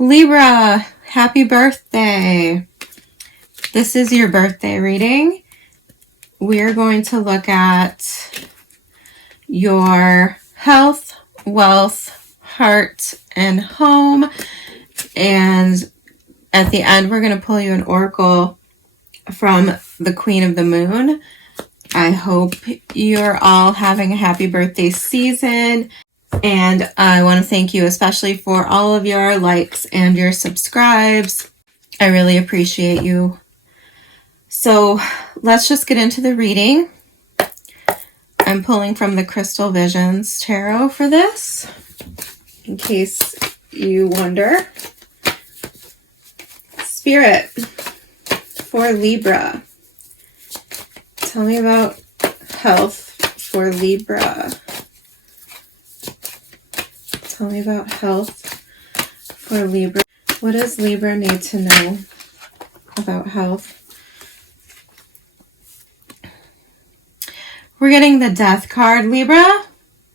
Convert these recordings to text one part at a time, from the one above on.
Libra, happy birthday. This is your birthday reading. We're going to look at your health, wealth, heart, and home. And at the end, we're going to pull you an oracle from the Queen of the Moon. I hope you're all having a happy birthday season. And I want to thank you especially for all of your likes and your subscribes. I really appreciate you. So let's just get into the reading. I'm pulling from the Crystal Visions Tarot for this, in case you wonder. Spirit for Libra. Tell me about health for Libra. Tell me about health for Libra. What does Libra need to know about health? We're getting the Death card, Libra.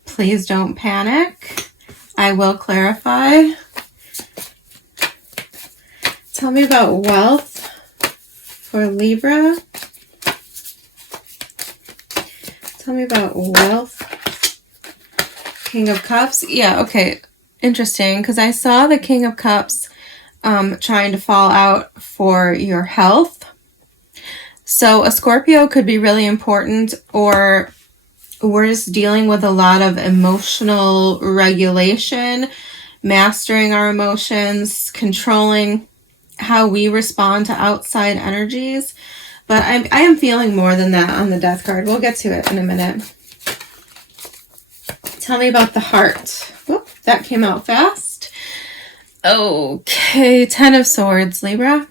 Please don't panic. I will clarify. Tell me about wealth for Libra. Tell me about wealth. King of Cups. Yeah, okay. Interesting, because I saw the King of Cups trying to fall out for your health. So a Scorpio could be really important, or we're just dealing with a lot of emotional regulation, mastering our emotions, controlling how we respond to outside energies. But I am feeling more than that on the Death card. We'll get to it in a minute. Tell me about the heart. Whoop, that came out fast. Okay, 10 of Swords, Libra.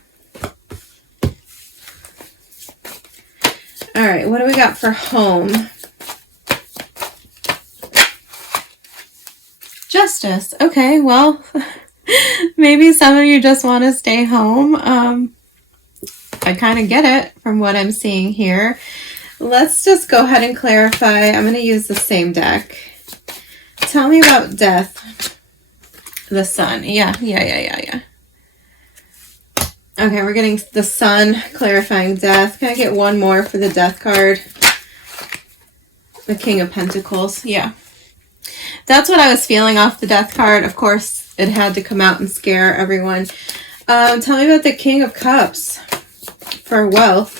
All right, what do we got for home? Justice. Okay, well, maybe some of you just want to stay home. I kind of get it from what I'm seeing here. Let's just go ahead and clarify. I'm going to use the same deck. Tell me about death. The sun. Yeah. Okay, we're getting the sun, clarifying death. Can I get one more for the Death card? The King of Pentacles. Yeah. That's what I was feeling off the Death card. Of course, it had to come out and scare everyone. Tell me about the King of Cups for wealth.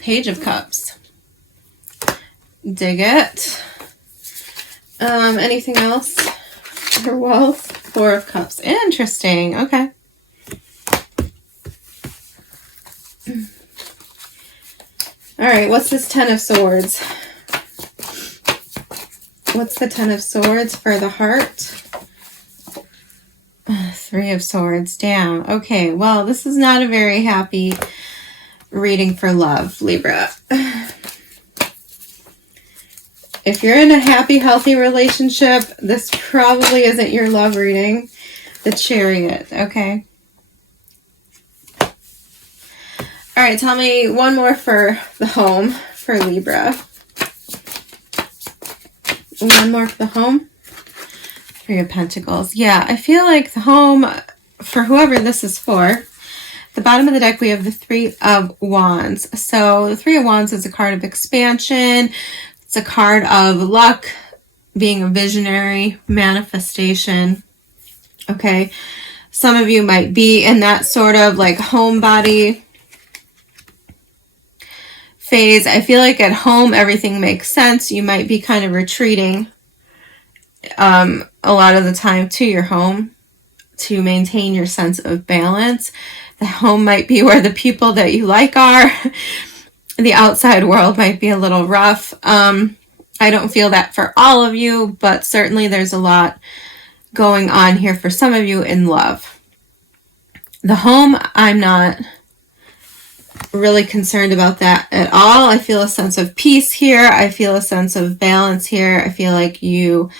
Page of Cups. Dig it. Anything else for wealth? Four of Cups. Interesting. Okay. All right. What's this 10 of Swords? What's the 10 of Swords for the heart? 3 of Swords. Damn. Okay. Well, this is not a very happy reading for love, Libra. If you're in a happy, healthy relationship, this probably isn't your love reading. The Chariot, okay? All right, tell me one more for the home for Libra. One more for the home. 3 of Pentacles. Yeah, I feel like the home, for whoever this is for, at the bottom of the deck, we have the 3 of Wands. So the 3 of Wands is a card of expansion. It's a card of luck, being a visionary, manifestation. Okay. Some of you might be in that sort of like homebody phase. I feel like at home, everything makes sense. You might be kind of retreating a lot of the time to your home to maintain your sense of balance. The home might be where the people that you like are. The outside world might be a little rough. I don't feel that for all of you, but certainly there's a lot going on here for some of you in love. The home, I'm not really concerned about that at all. I feel a sense of peace here. I feel a sense of balance here. I feel like you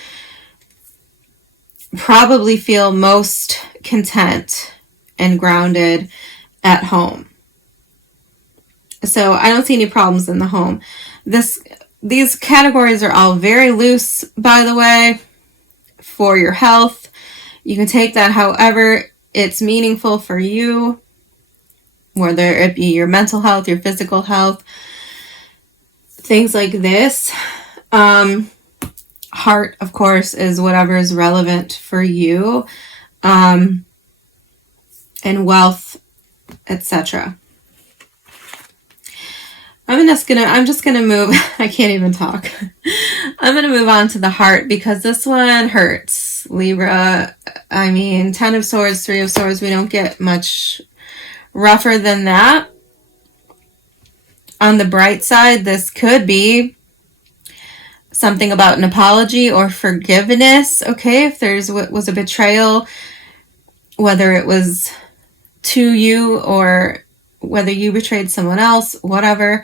probably feel most content and grounded at home. So I don't see any problems in the home. These categories are all very loose, by the way, for your health, You can take that however it's meaningful for you, whether it be your mental health, your physical health, things like this. Heart, of course, is whatever is relevant for you, and wealth, etc. I'm just gonna move. I can't even talk. I'm gonna move on to the heart because this one hurts, Libra. I mean, 10 of Swords, 3 of Swords. We don't get much rougher than that. On the bright side, this could be something about an apology or forgiveness. Okay, if there's what was a betrayal, whether it was to you or whether you betrayed someone else, whatever,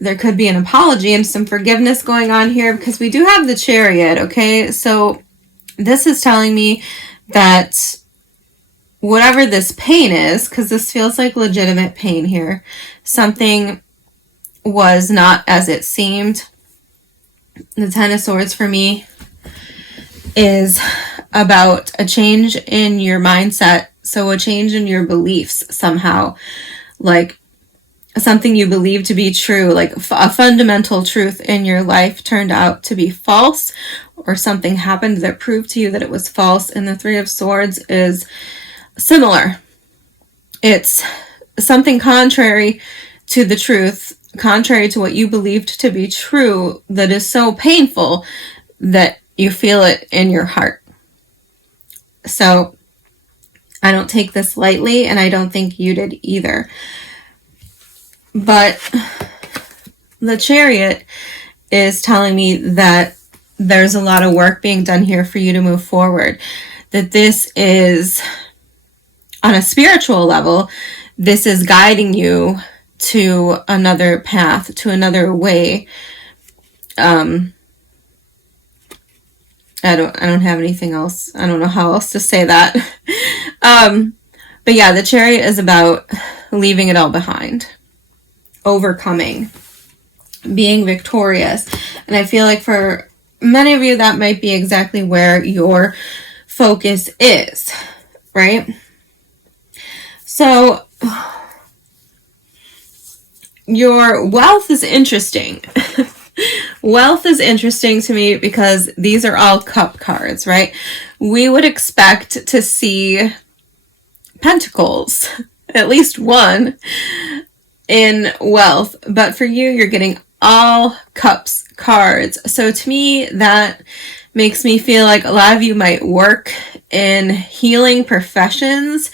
there could be an apology and some forgiveness going on here because we do have the Chariot, okay? So this is telling me that whatever this pain is, because this feels like legitimate pain here, something was not as it seemed. The 10 of Swords for me is about a change in your mindset. So a change in your beliefs somehow, like something you believe to be true, like a fundamental truth in your life turned out to be false, or something happened that proved to you that it was false. And the 3 of Swords is similar. It's something contrary to the truth, contrary to what you believed to be true, that is so painful that you feel it in your heart. So I don't take this lightly, and I don't think you did either. But the Chariot is telling me that there's a lot of work being done here for you to move forward. That this is, on a spiritual level, this is guiding you to another path, to another way. I don't have anything else. I don't know how else to say that. But yeah, the Chariot is about leaving it all behind, overcoming, being victorious. And I feel like for many of you, that might be exactly where your focus is, right? So your wealth is interesting. Wealth is interesting to me because these are all cup cards, right? We would expect to see pentacles, at least one, in wealth. But for you, you're getting all cups cards. So to me, that makes me feel like a lot of you might work in healing professions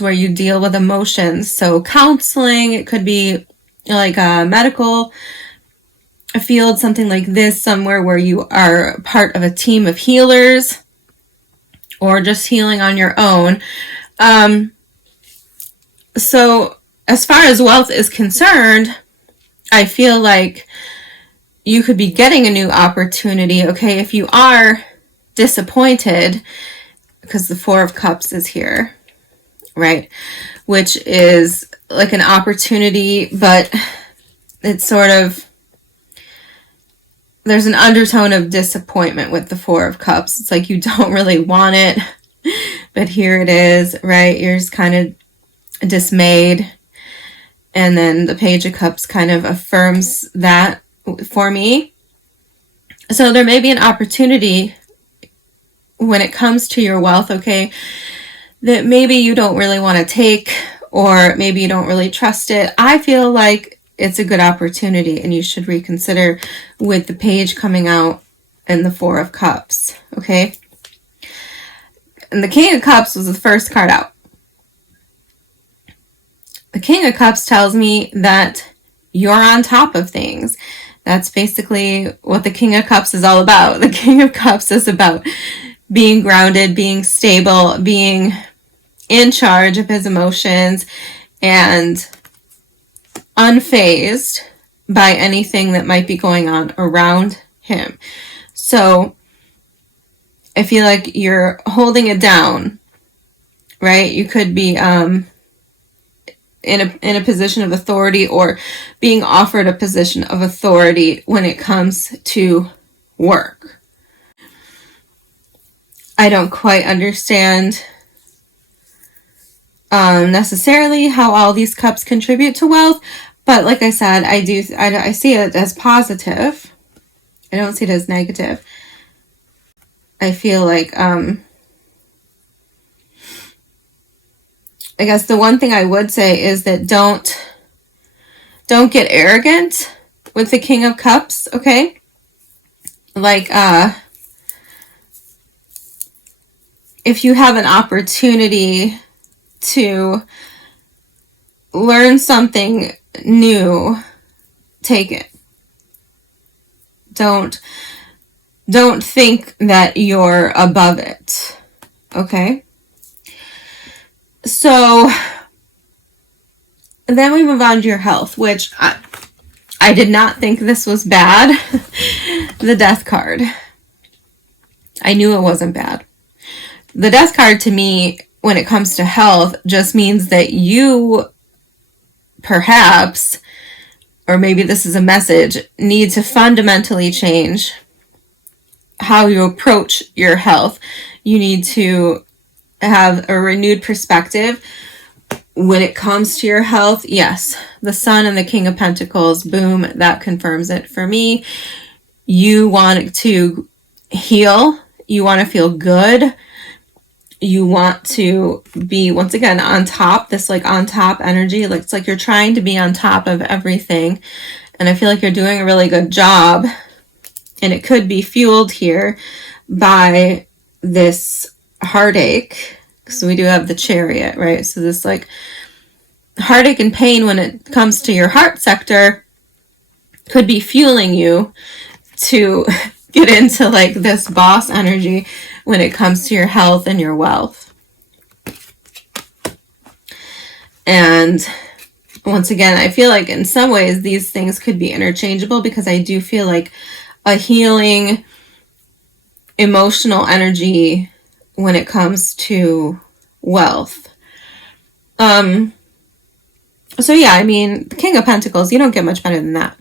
where you deal with emotions. So counseling, it could be like a medical field, something like this, somewhere where you are part of a team of healers or just healing on your own. So as far as wealth is concerned, I feel like you could be getting a new opportunity, okay? If you are disappointed, because the 4 of Cups is here, right? Which is like an opportunity, but it's sort of, there's an undertone of disappointment with the 4 of Cups. It's like you don't really want it, but here it is, right? You're just kind of dismayed. And then the Page of Cups kind of affirms that for me. So there may be an opportunity when it comes to your wealth, okay, that maybe you don't really want to take, or maybe you don't really trust it. I feel like it's a good opportunity and you should reconsider with the Page coming out and the 4 of Cups, okay? And the King of Cups was the first card out. The King of Cups tells me that you're on top of things. That's basically what the King of Cups is all about. The King of Cups is about being grounded, being stable, being in charge of his emotions, and unfazed by anything that might be going on around him. So I feel like you're holding it down, right? You could be in a position of authority, or being offered a position of authority when it comes to work. I don't quite understand necessarily how all these cups contribute to wealth, but like I said, I see it as positive. I don't see it as negative. I feel like I guess the one thing I would say is that don't get arrogant with the King of Cups, okay? Like if you have an opportunity to learn something new, take it. Don't think that you're above it, okay? So then we move on to your health, which I did not think this was bad. The Death card. I knew it wasn't bad. The Death card to me, when it comes to health, just means that you perhaps, or maybe this is a message, need to fundamentally change how you approach your health. You need to have a renewed perspective when it comes to your health. Yes, the Sun and the King of Pentacles, boom, that confirms it for me. You want to heal. You want to feel good. You want to be, once again, on top, this like on top energy. Like it's like you're trying to be on top of everything. And I feel like you're doing a really good job. And it could be fueled here by this heartache. So we do have the Chariot, right? So this like heartache and pain when it comes to your heart sector could be fueling you to get into like this boss energy when it comes to your health and your wealth. And once again, I feel like in some ways these things could be interchangeable, because I do feel like a healing emotional energy when it comes to wealth. So yeah, I mean, the King of Pentacles, you don't get much better than that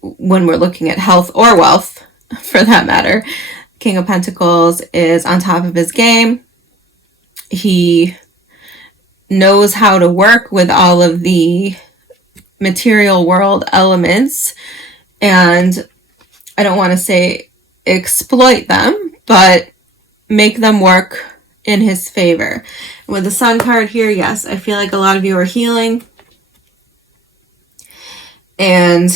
when we're looking at health or wealth, for that matter. King of Pentacles is on top of his game. He knows how to work with all of the material world elements, and I don't want to say exploit them, but make them work in his favor. With the Sun card here, yes, I feel like a lot of you are healing and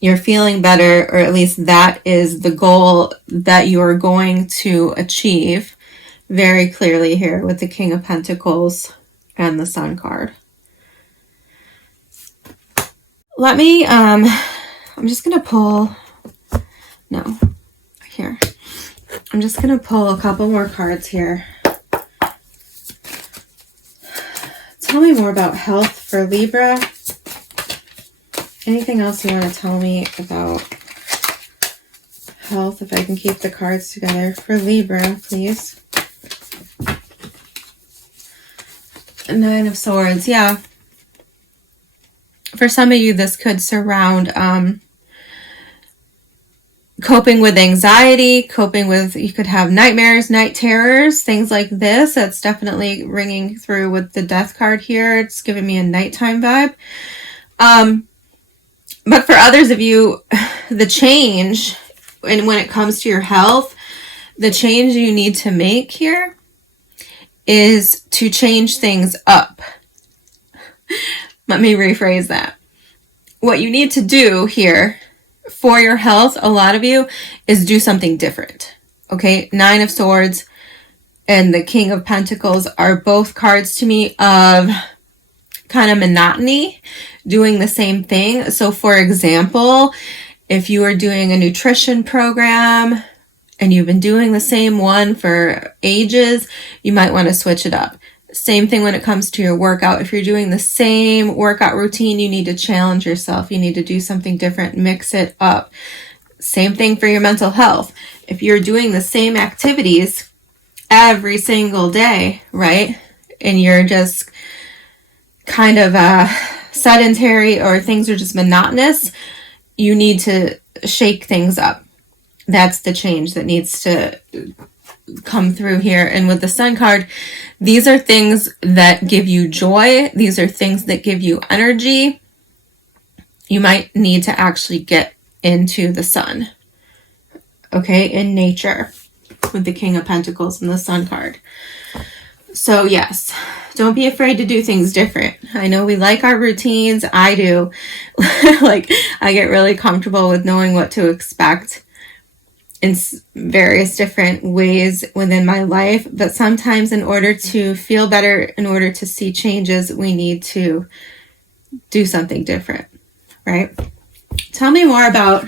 you're feeling better, or at least that is the goal that you're going to achieve very clearly here with the King of Pentacles and the Sun card. Let me, I'm just going to pull, no, here. I'm just going to pull a couple more cards here. Tell me more about health for Libra. Anything else you want to tell me about health, if I can keep the cards together for Libra, please. Nine of Swords, yeah. For some of you, this could surround coping with anxiety, coping with, you could have nightmares, night terrors, things like this. That's definitely ringing through with the Death card here. It's giving me a nighttime vibe. But for others of you, the change, and when it comes to your health, the change you need to make here is to change things up. Let me rephrase that. What you need to do here for your health, a lot of you, is do something different. Okay, Nine of Swords and the King of Pentacles are both cards to me of kind of monotony, doing the same thing. So for example, if you are doing a nutrition program and you've been doing the same one for ages, you might want to switch it up. Same thing when it comes to your workout. If you're doing the same workout routine, you need to challenge yourself. You need to do something different, mix it up. Same thing for your mental health. If you're doing the same activities every single day, right? And you're just kind of sedentary, or things are just monotonous, you need to shake things up. That's the change that needs to come through here. And with the Sun card, these are things that give you joy. These are things that give you energy. You might need to actually get into the sun, okay, in nature, with the King of Pentacles and the Sun card. So yes, don't be afraid to do things different. I know we like our routines. I do. Like, I get really comfortable with knowing what to expect in various different ways within my life. But sometimes in order to feel better, in order to see changes, we need to do something different, right? Tell me more about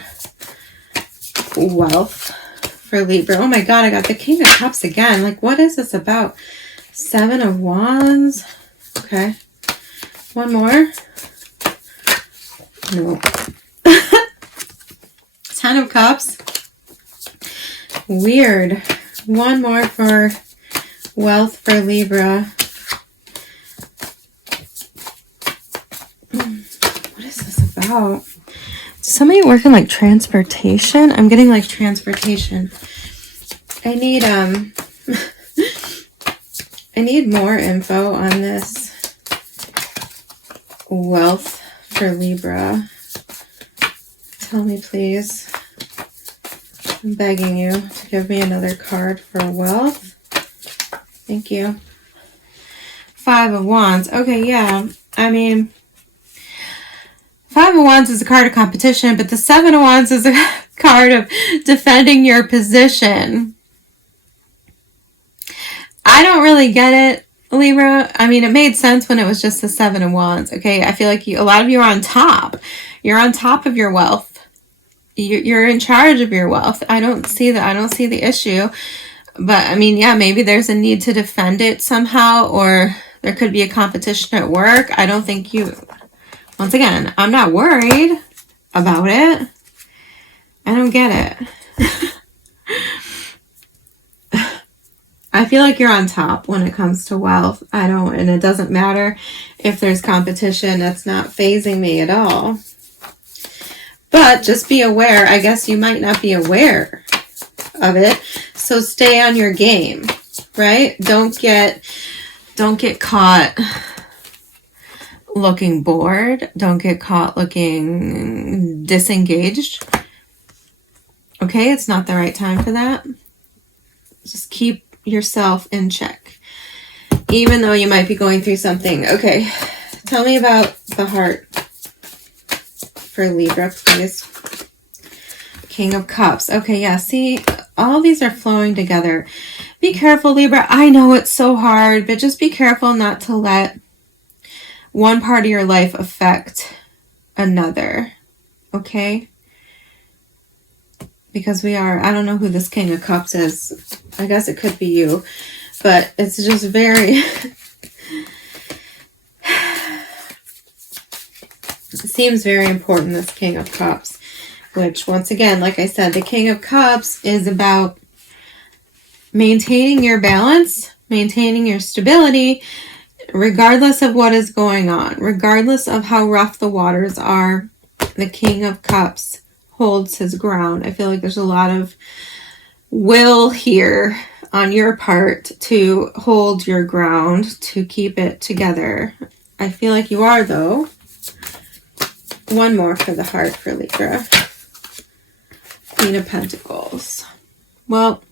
wealth for Libra. Oh my God, I got the King of Cups again. Like, what is this about? 7 of Wands. Okay. One more. No. 10 of Cups. Weird. One more for wealth for Libra. What is this about? Somebody working like transportation? I'm getting like transportation. I need I need more info on this wealth for Libra. Tell me, please. I'm begging you to give me another card for wealth. Thank you. 5 of Wands. Okay, yeah. I mean, 5 of Wands is a card of competition, but the 7 of Wands is a card of defending your position. I don't really get it, Libra. I mean, it made sense when it was just the 7 of Wands, okay? I feel like a lot of you are on top. You're on top of your wealth. You're in charge of your wealth. I don't see that. I don't see the issue. But, I mean, yeah, maybe there's a need to defend it somehow, or there could be a competition at work. I don't think you... Once again, I'm not worried about it. I don't get it. I feel like you're on top when it comes to wealth. I don't, and it doesn't matter if there's competition. That's not phasing me at all. But just be aware. I guess you might not be aware of it. So stay on your game, right? Don't get caught looking bored. Don't get caught looking disengaged. Okay, it's not the right time for that. Just keep yourself in check, even though you might be going through something. Okay, tell me about the heart for Libra, please. King of Cups. Okay, yeah, see, all these are flowing together. Be careful, Libra. I know it's so hard, but just be careful not to let one part of your life affect another, okay? Because we are, I don't know who this King of Cups is. I guess it could be you. But it's just very... It seems very important, this King of Cups. Which, once again, like I said, the King of Cups is about maintaining your balance, maintaining your stability, regardless of what is going on. Regardless of how rough the waters are, the King of Cups holds his ground. I feel like there's a lot of will here on your part to hold your ground, to keep it together. I feel like you are, though. One more for the heart for Libra. Queen of Pentacles. Well,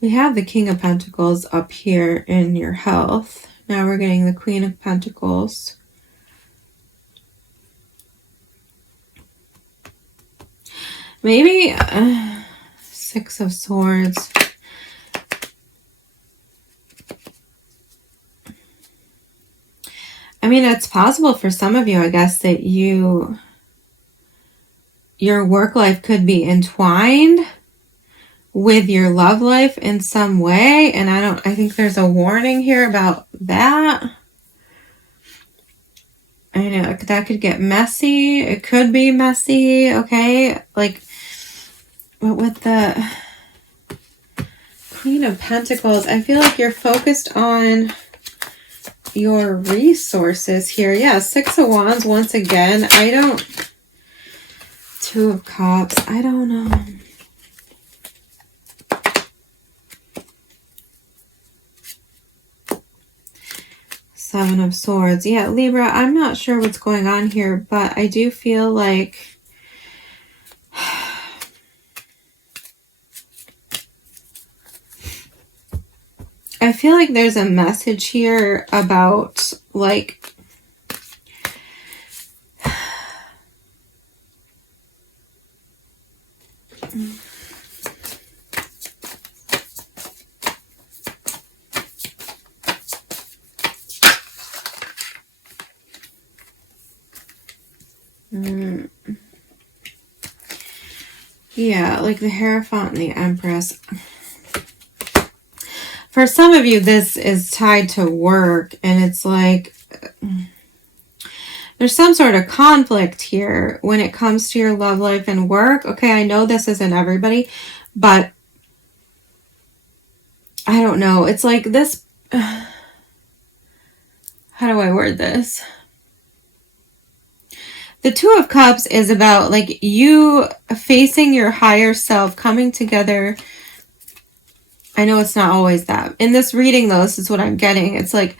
we have the King of Pentacles up here in your health. Now we're getting the Queen of Pentacles. Maybe 6 of Swords. I mean, it's possible for some of you, I guess, that your work life could be entwined with your love life in some way. And I think there's a warning here about that. I know that could get messy. It could be messy, okay? Like, but with the Queen of Pentacles, I feel like you're focused on your resources here. Yeah, 6 of Wands once again. 2 of Cups. I don't know. Seven of Swords. Yeah, Libra, I'm not sure what's going on here, but I do feel like there's a message here about like yeah, like the Hierophant and the Empress. For some of you, this is tied to work, and it's like there's some sort of conflict here when it comes to your love life and work. Okay, I know this isn't everybody, but I don't know. It's like this. How do I word this? The Two of Cups is about like you facing your higher self, coming together. I know it's not always that. In this reading, though, this is what I'm getting. It's like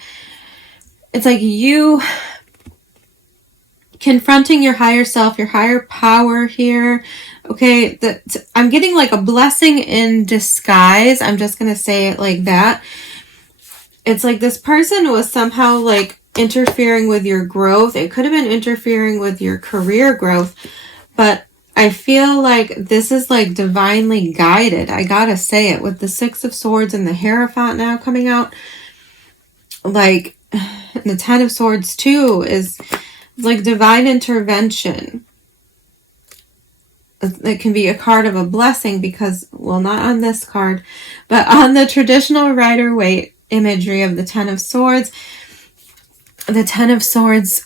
you confronting your higher self, your higher power here. Okay, I'm getting like a blessing in disguise. I'm just going to say it like that. It's like this person was somehow like interfering with your growth. It could have been interfering with your career growth, but I feel like this is like divinely guided. I gotta say it, with the Six of Swords and the Hierophant now coming out. Like the Ten of Swords too is like divine intervention. It can be a card of a blessing because, well, not on this card, but on the traditional Rider-Waite imagery of the Ten of Swords. The Ten of Swords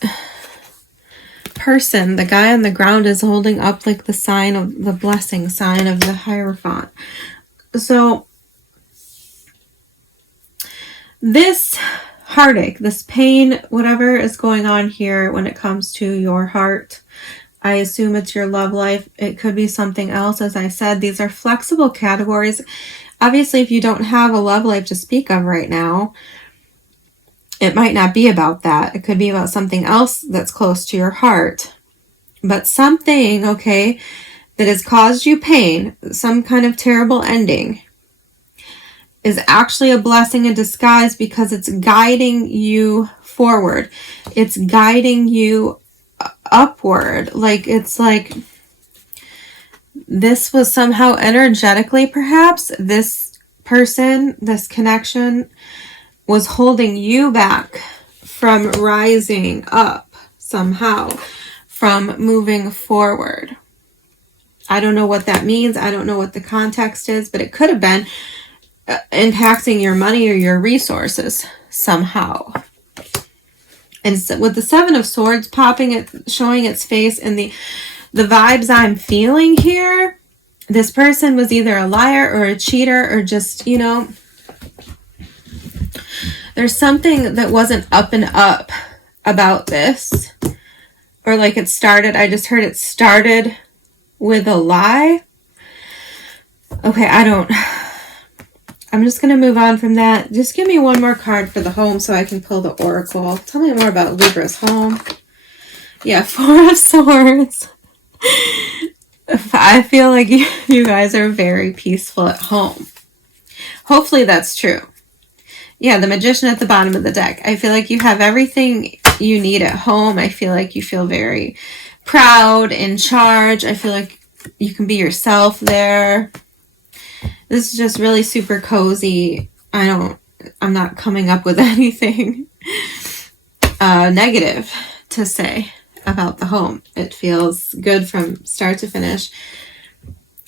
person, the guy on the ground, is holding up like the sign of the blessing, sign of the Hierophant. So this heartache, this pain, whatever is going on here when it comes to your heart, I assume it's your love life. It could be something else. As I said, these are flexible categories. Obviously, if you don't have a love life to speak of right now, it might not be about that. It could be about something else that's close to your heart. But something, okay, that has caused you pain, some kind of terrible ending, is actually a blessing in disguise because it's guiding you forward. It's guiding you upward. Like, it's like this was somehow energetically, perhaps, this person, this connection was holding you back from rising up somehow, from moving forward. I don't know what that means. I don't know what the context is, but it could have been impacting your money or your resources somehow. And so with the Seven of Swords popping it, showing its face, and the vibes I'm feeling here, this person was either a liar or a cheater or just, you know, there's something that wasn't up and up about this. Or like it started, I just heard it started with a lie. Okay, I'm just going to move on from that. Just give me one more card for the home so I can pull the Oracle. Tell me more about Libra's home. Yeah, Four of Swords. I feel like you guys are very peaceful at home. Hopefully that's true. Yeah, the Magician at the bottom of the deck. I feel like you have everything you need at home. I feel like you feel very proud, in charge. I feel like you can be yourself there. This is just really super cozy. I'm not coming up with anything negative to say about the home. It feels good from start to finish.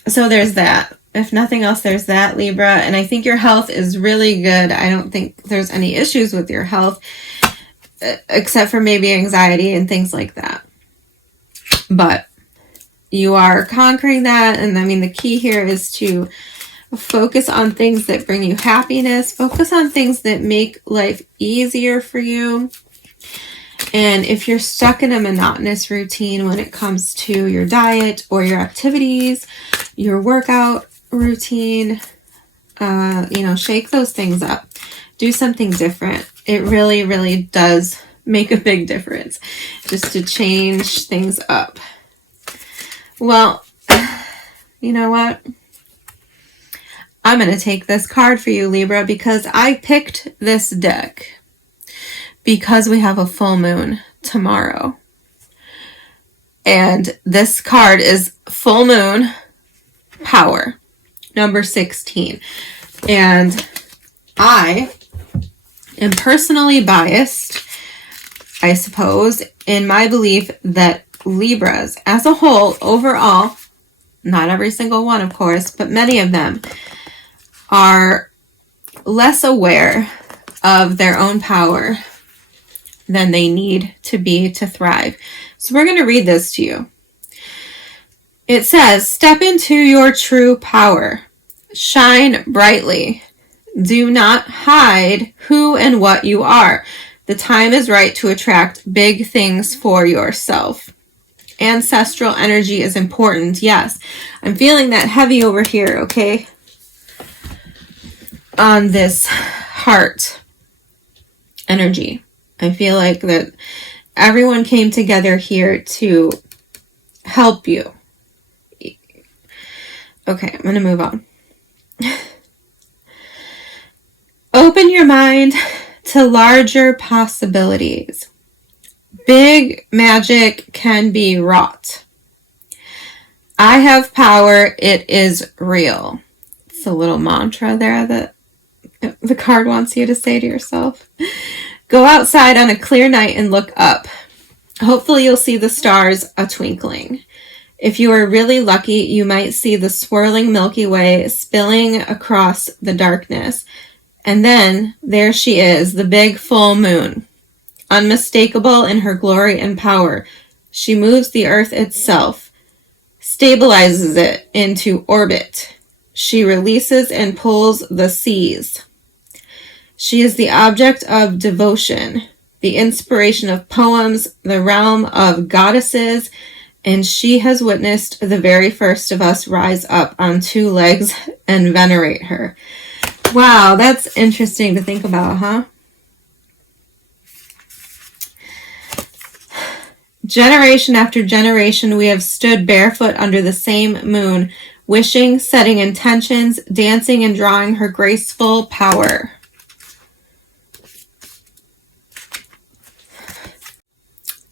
So there's that. If nothing else, there's that, Libra. And I think your health is really good. I don't think there's any issues with your health, except for maybe anxiety and things like that. But you are conquering that. And I mean, the key here is to focus on things that bring you happiness. Focus on things that make life easier for you. And if you're stuck in a monotonous routine when it comes to your diet or your activities, your workout routine, you know, shake those things up. do something different. It really, really does make a big difference just to change things up. Well, you know what? I'm going to take this card for you, Libra, because I picked this deck because we have a full moon tomorrow. And this card is full moon power, number 16. And I am personally biased, I suppose, in my belief that Libras as a whole, overall, not every single one, of course, but many of them are less aware of their own power than they need to be to thrive. So we're going to read this to you. It says, step into your true power. Shine brightly. Do not hide who and what you are. The time is right to attract big things for yourself. Ancestral energy is important. Yes, I'm feeling that heavy over here, okay? On this heart energy. I feel like that everyone came together here to help you. Okay, I'm going to move on. Open your mind to larger possibilities. Big magic can be wrought. I have power. It is real. It's a little mantra there that the card wants you to say to yourself. Go outside on a clear night and look up. Hopefully you'll see the stars a-twinkling. If you are really lucky, you might see the swirling Milky Way spilling across the darkness. And then there she is, the big full moon. Unmistakable in her glory and power. She moves the earth itself, stabilizes it into orbit. She releases and pulls the seas. She is the object of devotion, the inspiration of poems, the realm of goddesses, and she has witnessed the very first of us rise up on two legs and venerate her. Wow, that's interesting to think about, huh? Generation after generation, we have stood barefoot under the same moon, wishing, setting intentions, dancing and drawing her graceful power.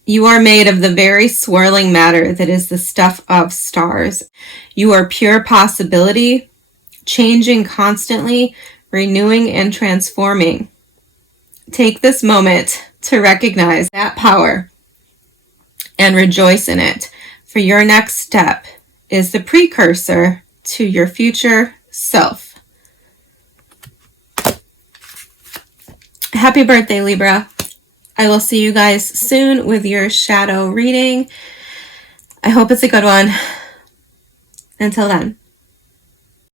You are made of the very swirling matter that is the stuff of stars. You are pure possibility, changing constantly, renewing and transforming. Take this moment to recognize that power and rejoice in it, for your next step is the precursor to your future self. Happy birthday, Libra. I will see you guys soon with your shadow reading. I hope it's a good one. Until then.